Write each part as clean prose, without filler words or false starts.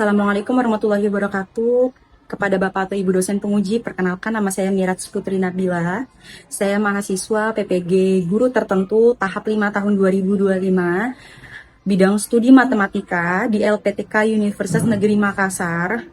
Assalamualaikum warahmatullahi wabarakatuh. Kepada Bapak atau Ibu dosen penguji, perkenalkan nama saya Miraj Putri Nabila. Saya mahasiswa PPG Guru Tertentu tahap 5 tahun 2025, bidang studi matematika di LPTK Universitas Negeri Makassar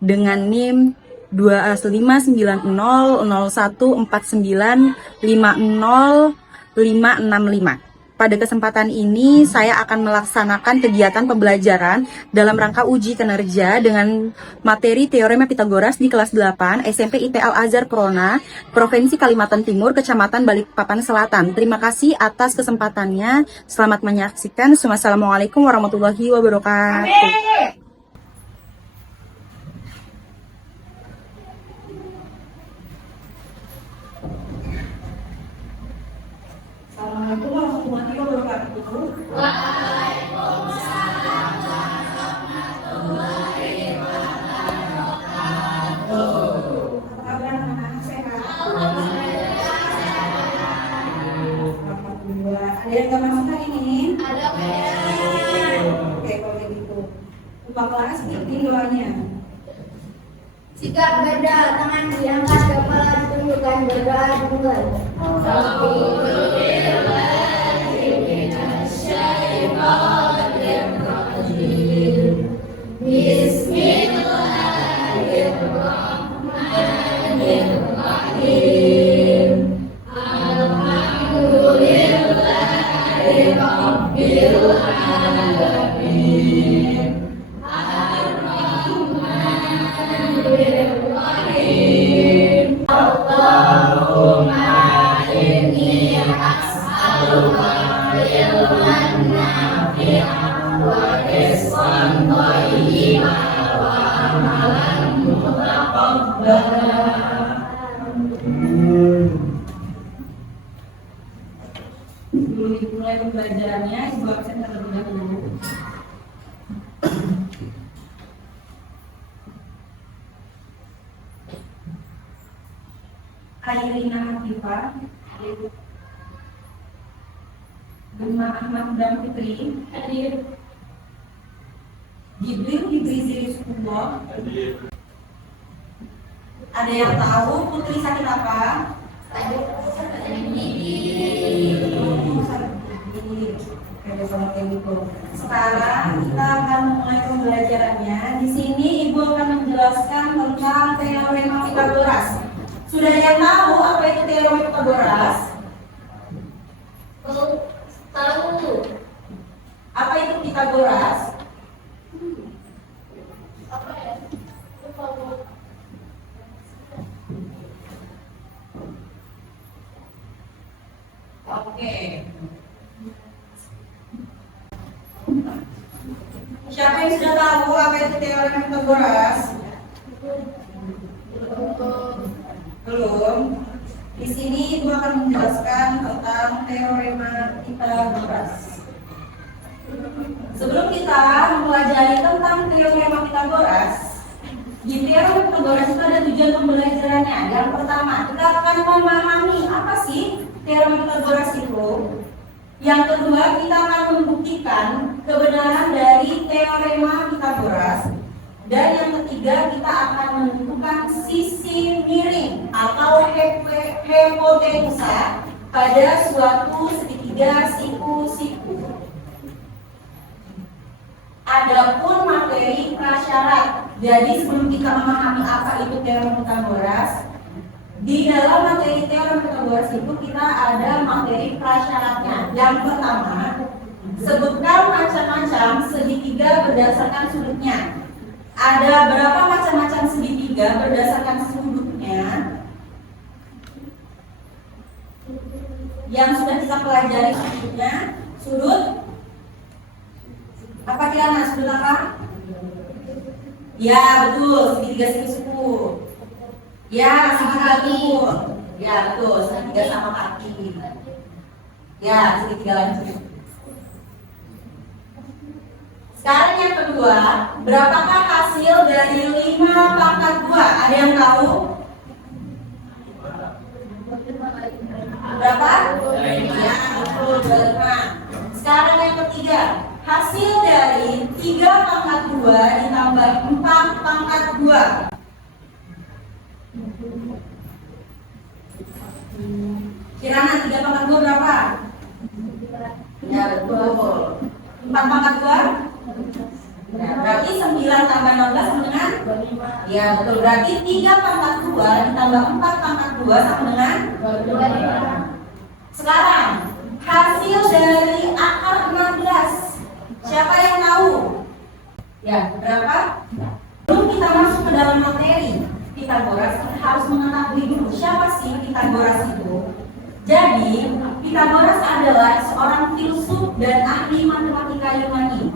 dengan NIM 2A15149505065. Pada kesempatan ini, saya akan melaksanakan kegiatan pembelajaran dalam rangka uji kinerja dengan materi Teorema Pitagoras di kelas 8 SMP IP Al-Azhar Prona, Provinsi Kalimantan Timur, Kecamatan Balikpapan Selatan. Terima kasih atas kesempatannya. Selamat menyaksikan. Wassalamualaikum warahmatullahi wabarakatuh. Assalamualaikum warahmatullahi wabarakatuh. Apa kabar anak-anak sehat? Alhamdulillah. Ada yang nggak masuk hari ini? Ada. Oke, kalau kayak gitu. Lupa kelas, ini doanya. Sikap berdoa, tangan diangkat, kepala ditunjukkan, berdoa dimulai. Sebelum dimulai pembelajarannya, Ibu absen terlebih dahulu. Airina Hatifah, Gemma Ahmad dan Fitri, hadir. Jibril Rizulullah. Ada yang tahu Putri sakit apa? Sekarang kita akan mulai pembelajarannya. Di sini Ibu akan menjelaskan tentang teorema Pitagoras. Sudah ada yang tahu apa itu teorema Pitagoras? Tahu. Apa itu Pitagoras? Apa ya? Oke. Siapa yang sudah tahu apa itu teorema Pitagoras? Belum. Di sini Ibu akan menjelaskan tentang teorema Pitagoras. Sebelum kita mempelajari tentang teorema Pitagoras, di teorema Pitagoras itu ada tujuan pembelajarannya. Yang pertama, kita akan memahami apa sih teorema Pitagoras itu. Yang kedua, kita akan membuktikan kebenaran dari teorema Pitagoras. Dan yang ketiga, kita akan menentukan sisi miring atau hipotenusa pada suatu segitiga siku-siku. Adapun materi prasyarat. Jadi sebelum kita memahami apa itu teorema Pitagoras, di dalam materi teorema Pitagoras itu kita ada materi prasyaratnya. Yang pertama, sebutkan macam-macam segitiga berdasarkan sudutnya. Ada berapa macam-macam segitiga berdasarkan sudutnya yang sudah kita pelajari sudutnya? Sudut apa kira-kira? Sudut apa? Ya, betul, segitiga siku-siku. Ya, segitiga timur. Ya, betul, segitiga sama kaki. Ya, segitiga lanjut. Sekarang yang kedua, berapakah hasil dari 5 pangkat 2? Ada yang tahu? Berapa? Ya, betul, 25. Sekarang yang ketiga, Hasil dari 3 pangkat 2 ditambah 4 pangkat 2. Kirana 3 pangkat 2 berapa? Ya betul. 4 pangkat 2? Ya, berarti 9 tambah 16 sama dengan? Ya betul. Berarti 3 pangkat 2 ditambah 4 pangkat 2 sama dengan? Sekarang hasil dari akar 16. Siapa yang tahu? Ya, berapa? Sebelum kita masuk ke dalam materi Pitagoras, kita harus mengetahui dulu siapa sih Pitagoras itu. Jadi, Pitagoras adalah seorang filsuf dan ahli matematika Yunani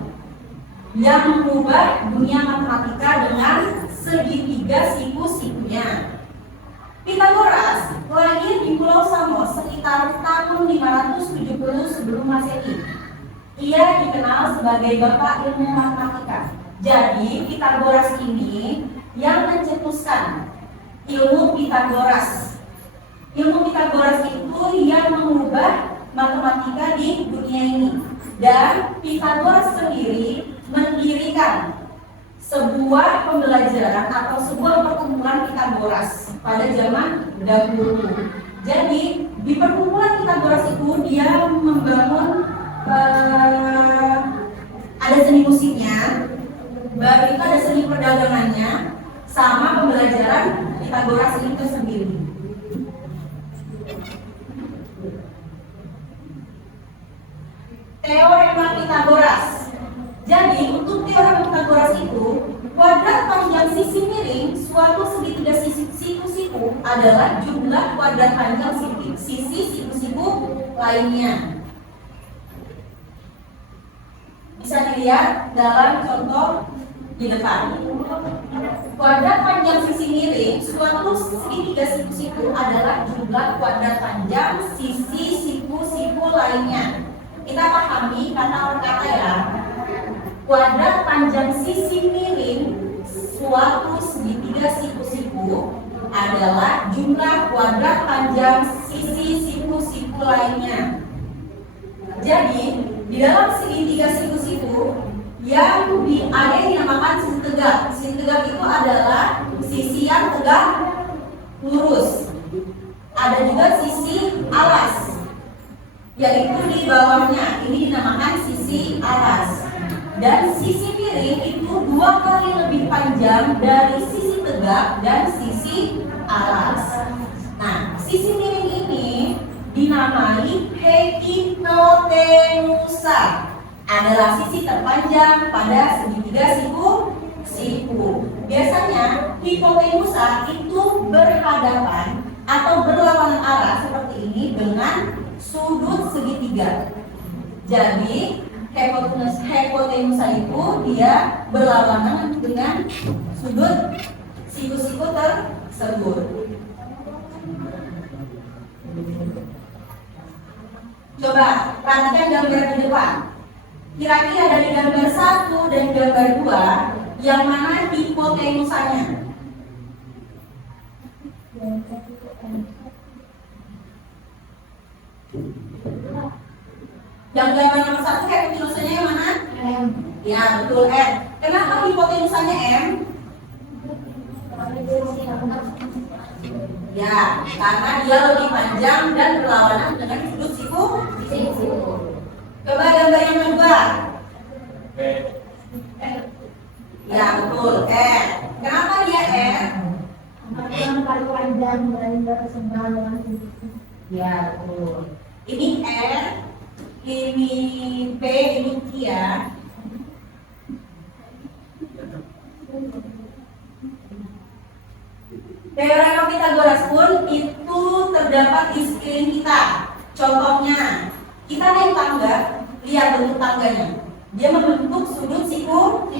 yang mengubah dunia matematika dengan segitiga siku-sikunya. Pitagoras lahir di Pulau Samos sekitar tahun 570 sebelum Masehi. Ia dikenal sebagai bapak ilmu matematika. Jadi Pitagoras ini yang mencetuskan ilmu Pitagoras. Ilmu Pitagoras itu yang mengubah matematika di dunia ini. Dan Pitagoras sendiri mendirikan sebuah pembelajaran atau sebuah perkumpulan Pitagoras pada zaman dahulu. Jadi di perkumpulan Pitagoras itu dia membangun ada seni musiknya, baru itu ada seni perdagangannya, sama pembelajaran Pitagoras itu sendiri. Teorema Pitagoras. Jadi untuk teorema Pitagoras itu, kuadrat panjang sisi miring suatu segitiga siku-siku adalah jumlah kuadrat panjang sisi siku-siku lainnya. Bisa dilihat dalam contoh di depan. Kuadrat panjang sisi miring suatu segitiga siku-siku adalah jumlah kuadrat panjang sisi siku-siku lainnya. Kita pahami kata ya. Kuadrat panjang sisi miring suatu segitiga siku-siku adalah jumlah kuadrat panjang sisi siku-siku lainnya. Jadi di dalam segitiga siku-siku yang ada yang dinamakan sisi tegak. Sisi tegak itu adalah sisi yang tegak lurus. Ada juga sisi alas, yaitu di bawahnya. Ini dinamakan sisi alas. Dan sisi miring itu 2 kali lebih panjang dari sisi tegak dan sisi alas. Nah, sisi miring ini dinamai hipotenusa, adalah sisi terpanjang pada segitiga siku. Biasanya hipotenusa itu berhadapan atau berlawanan arah seperti ini dengan sudut segitiga. Jadi hipotenusa itu dia berlawanan dengan sudut siku-siku tersebut. Coba perhatikan gambar di depan. Kira-kira dari gambar 1 dan gambar 2 yang mana hipotenusanya? Yang gambar nomor 1 hipotenusanya yang mana? M. Ya betul, M. Kenapa hipotenusanya M? Ya, karena dia lebih panjang dan berlawanan dengan sudut siku. Coba gambar yang kedua. Ya betul, R. Kenapa dia R? Yang paling panjang dari berseberangan dengan sisi. Ya betul. Ini R, ini P, ini Q ya. Teorema Pitagoras pun itu terdapat di sekeliling kita. Contohnya, kita naik tangga, lihat bentuk tangganya. Dia membentuk sudut siku.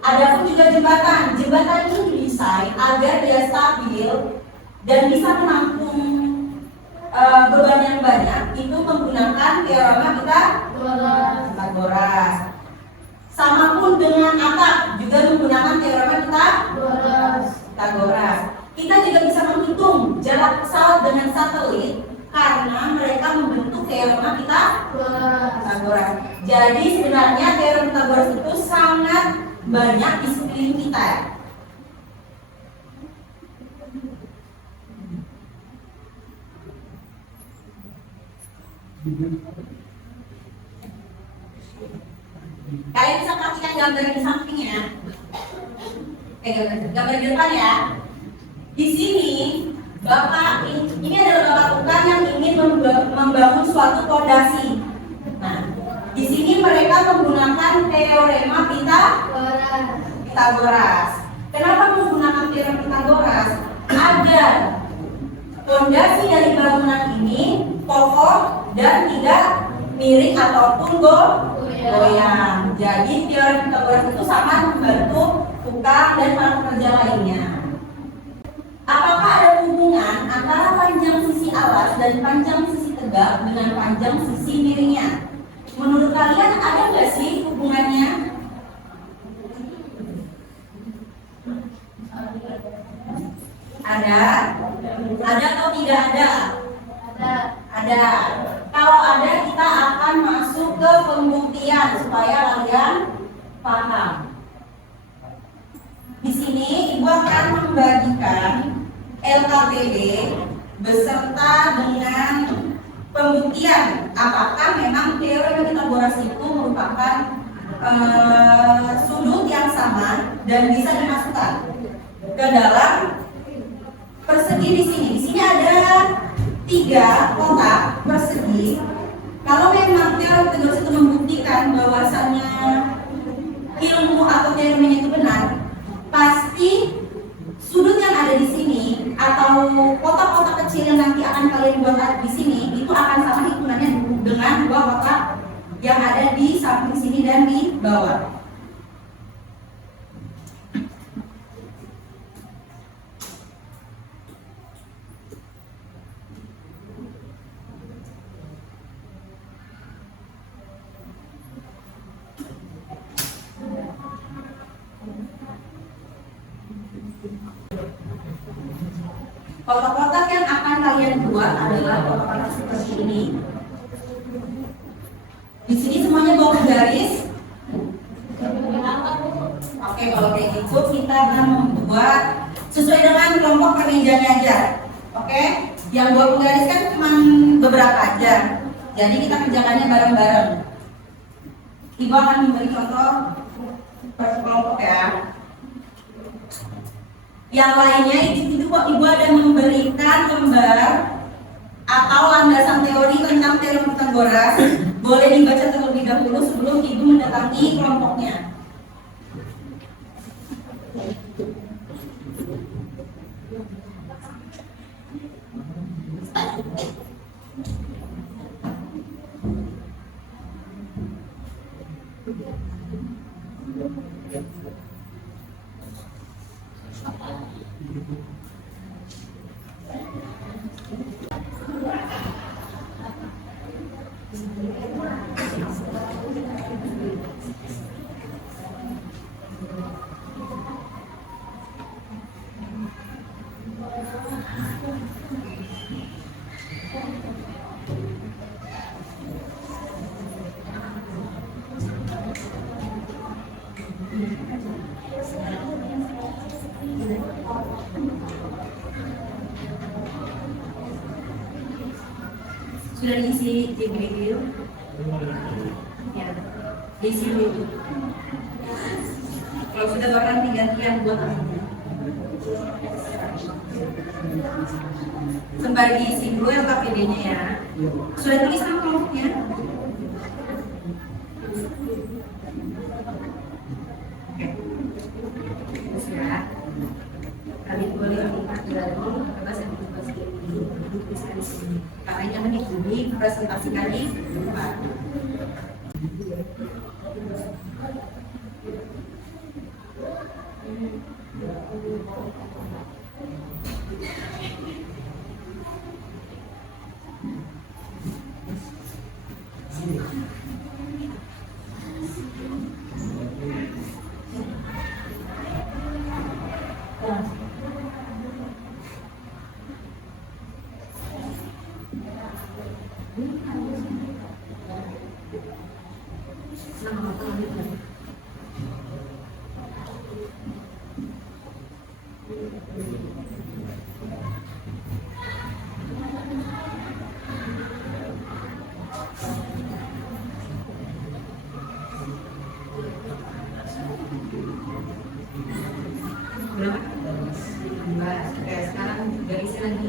Ada pun juga jembatan. Jembatan ini didesain agar dia stabil dan bisa menampung beban yang banyak. Itu menggunakan teorema Pitagoras. Sama pun dengan atap juga menggunakan teorema Pitagoras. Kita juga bisa menghitung jarak pesawat dengan satelit karena mereka membentuk teorema Pitagoras. Pitagoras. Jadi sebenarnya teorem Pitagoras itu sangat banyak di sekeliling kita. Kalian bisa perhatikan gambar di sampingnya. Gambar di depan ya. Di sini Bapak ini adalah Bapak tukang yang ingin membangun suatu fondasi. Nah, di sini mereka menggunakan teorema Pitagoras. Kenapa menggunakan teorema Pitagoras? Agar fondasi dari bangunan ini kokoh dan tidak miring ataupun goyang. Jadi teorema Pitagoras itu sangat membantu tukang dan para pekerja lainnya. Apakah ada hubungan antara panjang sisi alas dan panjang sisi tegak dengan panjang sisi miringnya? Menurut kalian ada nggak sih hubungannya? Ada? Ada atau tidak ada? Ada. Kalau ada, kita akan masuk ke pembuktian supaya kalian paham. Di sini Ibu akan membagikan LKPD beserta dengan pembuktian apakah memang teorema Pitagoras itu merupakan sudut yang sama dan bisa dimasukkan ke dalam persegi di sini. Di sini ada 3 kotak persegi. Kalau memang teorema Pitagoras itu membuktikan bahwasannya ilmu atau teoremanya itu benar, pasti sudut yang ada di sini atau kotak-kotak kecil yang nanti akan kalian buat di sini itu akan sama hitungannya dengan 2 kotak yang ada di samping sini dan di bawah. Kotak-kotak yang akan kalian buat adalah kotak-kotak seperti ini. Di sini semuanya bawa garis. Oke, kalau kayak gitu kita akan membuat sesuai dengan kelompok permejanya aja. Oke, yang bawa garis kan cuma beberapa aja. Jadi kita kerjakannya bareng-bareng. Ibu akan memberi contoh per kelompok ya. Yang lainnya ibu ada memberikan lembar atau landasan teori tentang teorema Pitagoras. Boleh dibaca terlebih dahulu sebelum ibu mendatangi kelompoknya. Sudah diisi di video? Ya, diisi dulu. Kalau sudah bahkan gantian buat aku. Sembari diisi dulu LKPD-nya ya. Sudah tulis sama kelompoknya? Oke. Terus ya. Kalian boleh lihat dari atas yang karena jangan dibumi presentasikan di depan. Berapa? 16. Oke, sekarang garis lagi.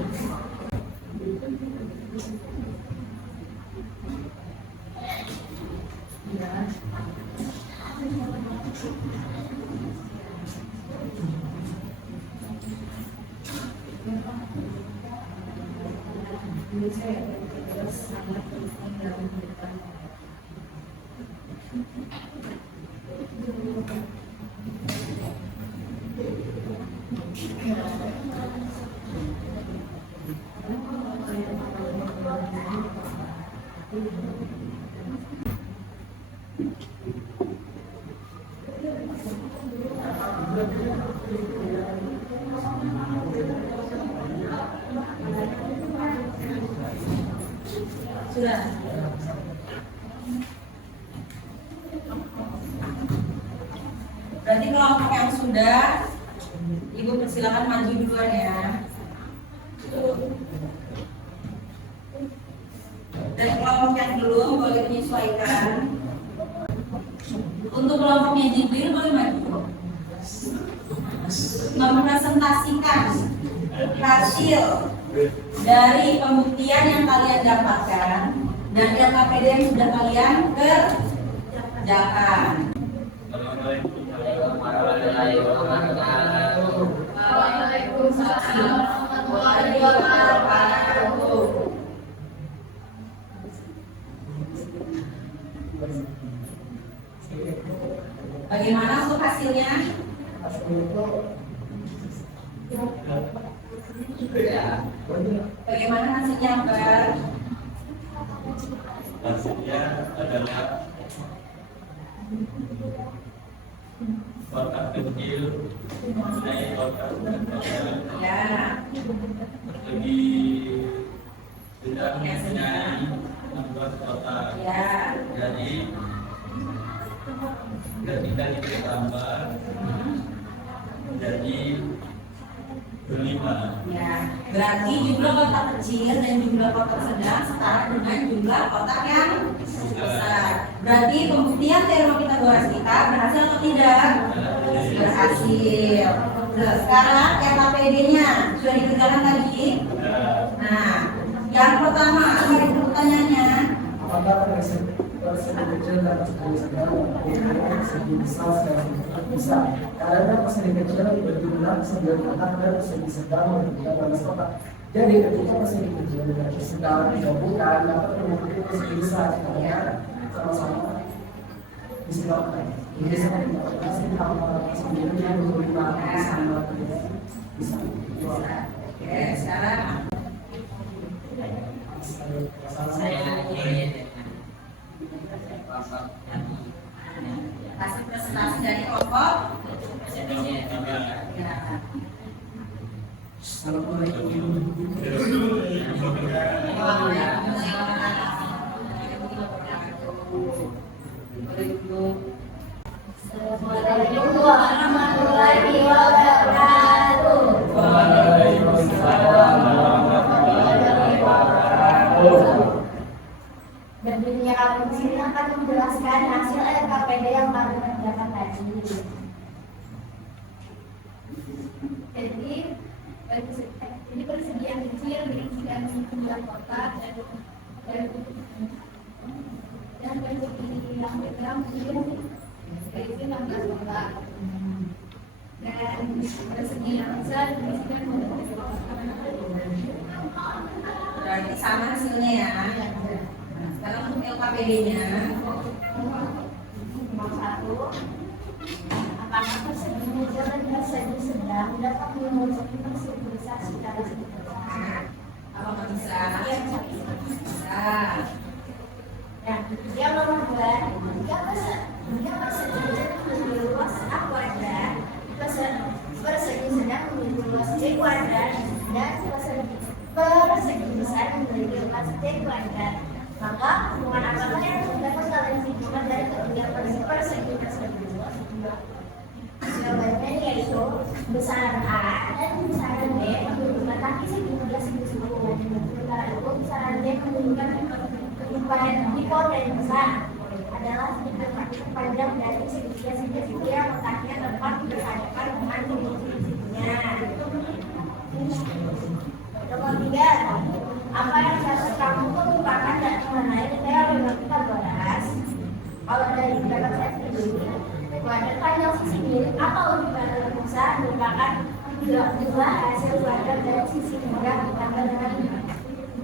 Sudah. Berarti kelompok yang sudah, Ibu persilakan maju duluan ya. Dan kelompok yang belum boleh menyesuaikan. Untuk kelompoknya Jibril boleh maju. Mempresentasikan hasil dari pembuktian yang kalian dapatkan dan LKPD yang sudah kalian kerjakan. Waalaikumsalam warahmatullahi wabarakatuh. Bagaimana untuk hasilnya? Bagaimana hasilnya, Mbak? Hasilnya adalah kotak kecil naik kotak kecil Ya. lagi sedang menyanyi membuat kotak. Ya. Jadi ketika ditambah jadi berlima. Ya. Berarti jumlah kotak kecil dan jumlah kotak sedang setara dengan jumlah kotak yang besar. Berarti pembuktian teori Pythagoras kita berhasil atau tidak? Berhasil. Nah, sekarang LKPD-nya sudah dikerjakan tadi. Nah, yang pertama apa itu pertanyaannya? Apakah persegi kecil dan persegi sedang mempunyai persegi besar secara sedikit bisa? Karena persegi kecil berjumlah 9 kotak dan persegi sedang berjumlah 12 kotak. Jadi ketika persegi kecil dan persegi sedang digabungkan dapat memiliki persegi besar karena sama-sama disebabkan. Jadi sama persegi yang berjumlah sama bisa. Oke, sekarang hasil presentasi dari kelompok. Ya. Assalamualaikum warahmatullahi wabarakatuh. Dan dunia kami di sini akan menjelaskan hasil LKPD yang kami kerjakan tadi. Jadi persegi yang kecil berisikan 9 kotak dan persegi yang besar berisi 16 kotak. Dan persegi yang besar berisikan 12 kotak. Berarti sama hasilnya ya. Sekarang untuk LKPD-nya. Nomor 1, apakah persegi kecil dan persegi sedang dapat memiliki persegi besar secara simultan? Apakah bisa? Bisa. Nah, yang nomor 2, jika persegi kecil memiliki luas A kuadrat, persegi sedang memiliki luas B kuadrat, dan persegi besar memiliki luas C kuadrat. Maka hubungan apakah yang dapat kalian simpulkan dari ketiga persegi tersebut? Jawabannya yaitu besaran A dan besaran B menunjukkan kaki segi belas segi sepuluh. Sementara itu besaran D menunjukkan ketumpahan hipoten besar adalah segi kaki panjang dari segitiga yang letaknya tepat bersadapan dengan titik mirip atau lebih pada rumusan merupakan dua hasil kuadrat dari sisi tegak ditambah dengan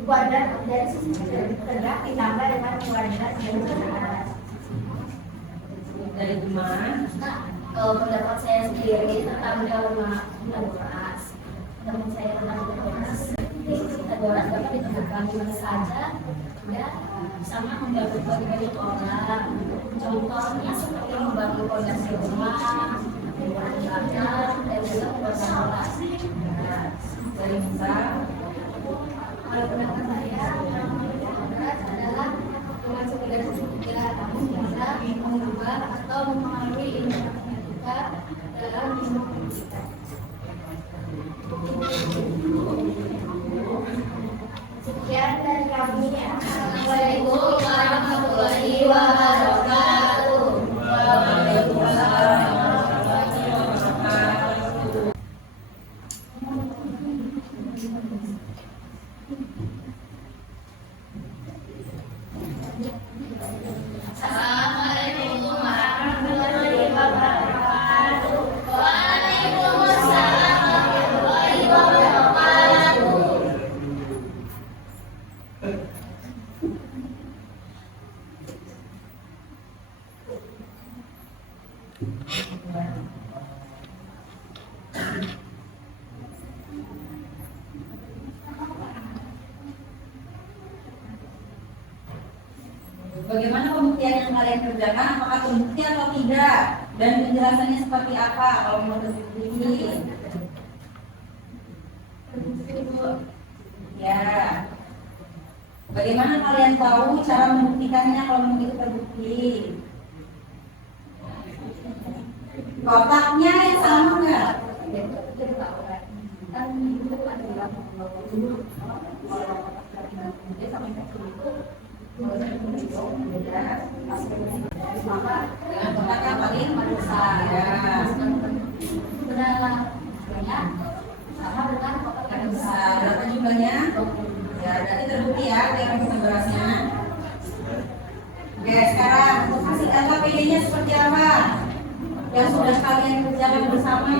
kuadrat dari sisi tegak ditambah dengan kuadrat dari tegak. Dari gimana? Nah, kalau pendapat saya sendiri tentang teorema Pythagoras, teman saya tentang Pythagoras dapat ditemukan di mana saja ya, sama membantu bagi orang. Contohnya seperti membantu fondasi rumah, membantu belajar, dan juga membantu relasi. Dari misal Kalau pendapat saya, Pythagoras adalah dengan sekedar juga kamu bisa mengubah atau mempengaruhi ilmu matematika dalam ilmu pendidikan. Sekian dari kami ya. Assalamualaikum warahmatullahi wabarakatuh. Waalaikumsalam warahmatullahi wabarakatuh. Assalamualaikum warahmatullahi wabarakatuh. Waalaikumsalam warahmatullahi wabarakatuh. Bagaimana pembuktian yang kalian kerjakan? Apakah terbukti atau tidak? Dan penjelasannya seperti apa kalau menurut terbukti? Ya. Bagaimana kalian tahu cara membuktikannya kalau memang itu terbukti? Kotaknya yang sama nggak? Dengan kotak yang paling besar ya. Sama dengan kotak Yang besar. Berapa jumlahnya? Ya, berarti terbukti ya teorema Pythagorasnya. Oke, sekarang untuk hasil LKPD-nya seperti apa? Yang sudah kalian kerjakan bersama.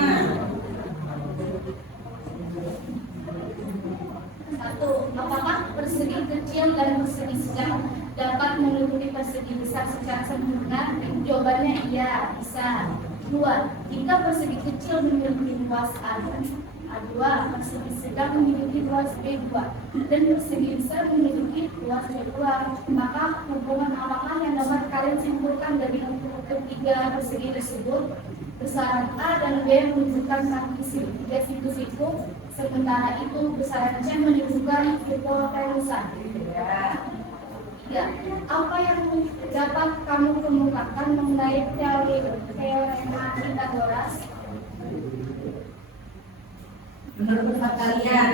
Satu, apakah persegi kecil dan persegi sedang dapat menutupi persegi besar secara sempurna? Jawabannya iya, bisa. Dua, jika persegi kecil memiliki luas A2, persegi sedang memiliki luas B2, dan persegi besar memiliki luas B2, maka hubungan apakah yang dapat kalian simpulkan dari ketiga persegi tersebut? Besaran A dan B menunjukkan kaki tiga siku-siku, sementara itu besaran C menunjukkan hipotenusa. Ya, apa yang dapat kamu kemukakan mengenai teorema Pythagoras? Menurut pendapat kalian,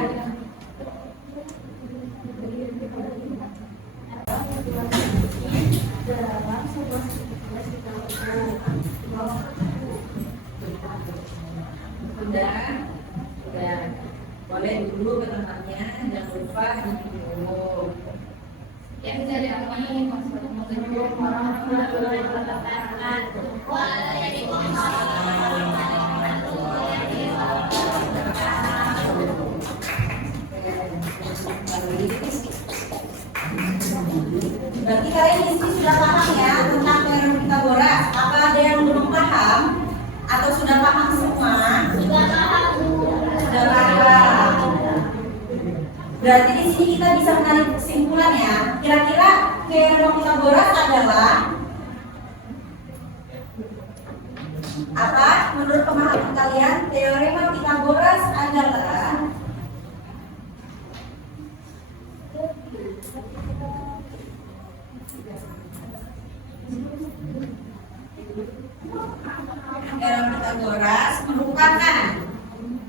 sudah boleh dulu ke tempatnya, jangan lupa dulu. Yang dari kami, Assalamualaikum warahmatullahi wabarakatuh. Waalaikumsalam warahmatullahi wabarakatuh. Berarti kalian di sini sudah paham ya tentang teorema Pythagoras. Apa ada yang belum paham? Atau sudah paham semua? Sudah paham? Sudah paham. Berarti di sini kita bisa menarik kesimpulan ya. Kira-kira teorema Pythagoras adalah apa? Menurut pemahaman kalian, teorema Pythagoras adalah teorema Pythagoras merupakan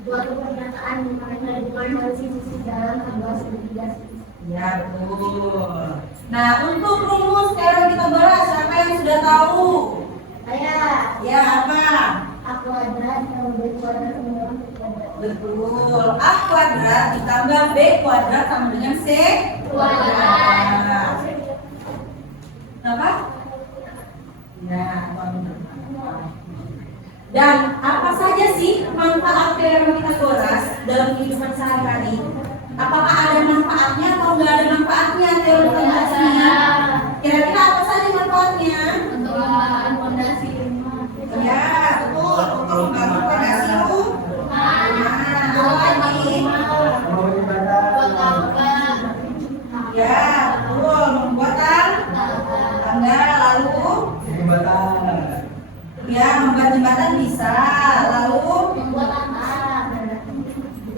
Suatu pernyataan yang menunjukkan dari sisi dalam sebuah segitiga. ya betul. Nah, untuk rumus teorema Pythagoras siapa yang sudah tahu? Saya Ya apa? A kuadrat tambah B kuadrat sama dengan C kuadrat. Betul. A kuadrat ditambah B kuadrat sama dengan C kuadrat. Kenapa? Ya, benar. Dan apa saja sih manfaat teorema Pitagoras dalam kehidupan sehari-hari? Apakah ada manfaatnya atau nggak ada manfaatnya teorema Pitagoras ini? Kira-kira apa saja manfaatnya? Untuk membangun fondasi rumah. Ya, betul. Untuk membangun fondasi rumah. Apa lagi? Mau ibadah. Ya, betul. Membuat tangga, lalu Jembatan. ya membuat jembatan bisa, lalu Membuat anak.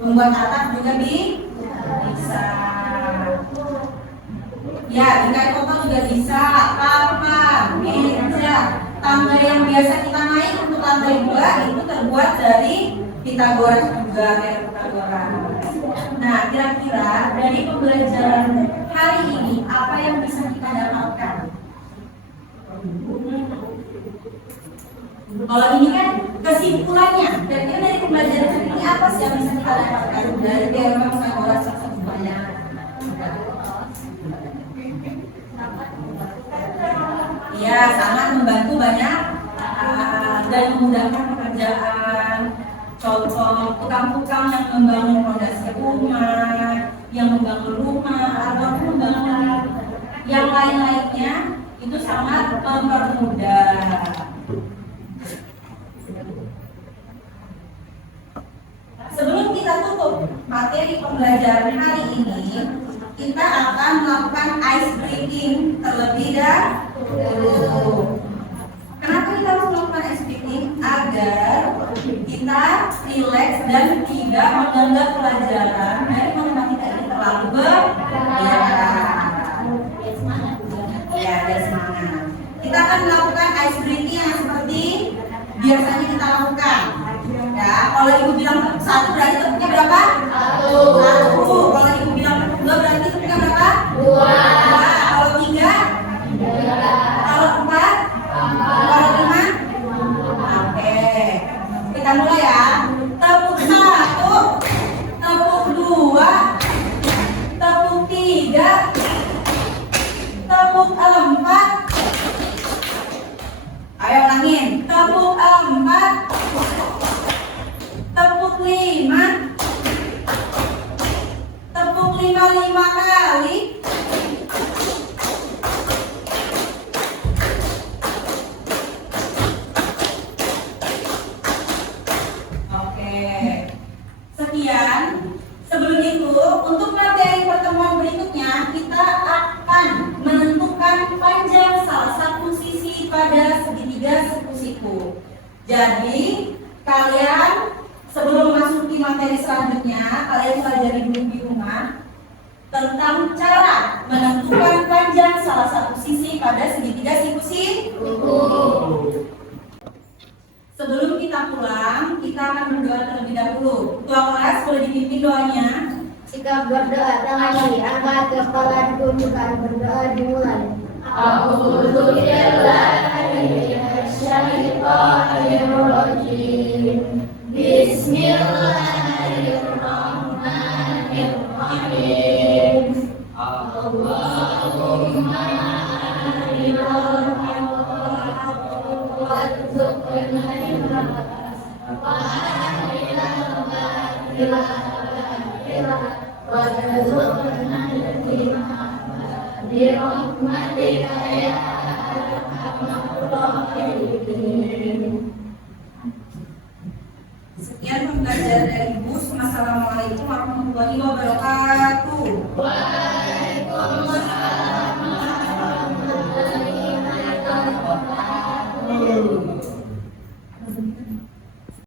membuat atap juga bisa. Ya, bingkai kotor juga bisa. Papan, meja, tangga yang biasa kita naik untuk lantai 2 itu terbuat dari Pitagoras juga, kayak Pitagoras. Nah, kira-kira dari pembelajaran hari ini apa yang bisa kita dapatkan? Kalau ini kan kesimpulannya, kira-kira dari pembelajaran hari ini apa sih yang bisa kita dapatkan dari teorema Pitagoras yang semuanya? Ya, sangat membantu banyak dan memudahkan pekerjaan. Contoh tukang-tukang yang membangun fondasi rumah, yang membangun rumah, ataupun membangun yang lain-lainnya itu sangat mempermudah. Sebelum kita tutup materi pembelajaran hari ini, kita akan melakukan ice breaking terlebih dahulu. Kenapa kita harus melakukan ice breaking? Agar kita rileks dan tidak menganggap pelajaran dari matematika ini terlalu berat. Ya, dan semangat. Kita akan melakukan ice breaking yang seperti biasanya kita lakukan. Ya, kalau ibu bilang 1 berarti tepuknya berapa? 1. Kalau ibu bilang 2 berarti tepuknya berapa? 2. Kalau 3? 3. Kalau 4? Kalau 5? Oke. Kita mulai ya. Tepuk 1, tepuk 2, tepuk 3, tepuk 4. Ayo ulangin. Tepuk 4, tepuk 5, tepuk 5 kali. Oke, sekian. Sebelum itu, untuk materi pertemuan berikutnya kita akan menentukan panjang salah satu sisi pada segitiga siku-siku. Jadi kalian sebelum memasuki materi selanjutnya, kalian pelajari dulu di rumah tentang cara menentukan panjang salah satu sisi pada segitiga siku-siku. Sebelum kita pulang, kita akan berdoa terlebih dahulu. Ketua kelas boleh dipimpin doanya. Jika berdoa tangan kiri, angkat kepala ditunjukkan, berdoa dimulai. Bismillahirrahmanirrahim. Allahumma Sekian pembelajaran dari Ibu. Assalamualaikum warahmatullahi wabarakatuh. Waalaikumsalam warahmatullahi wabarakatuh.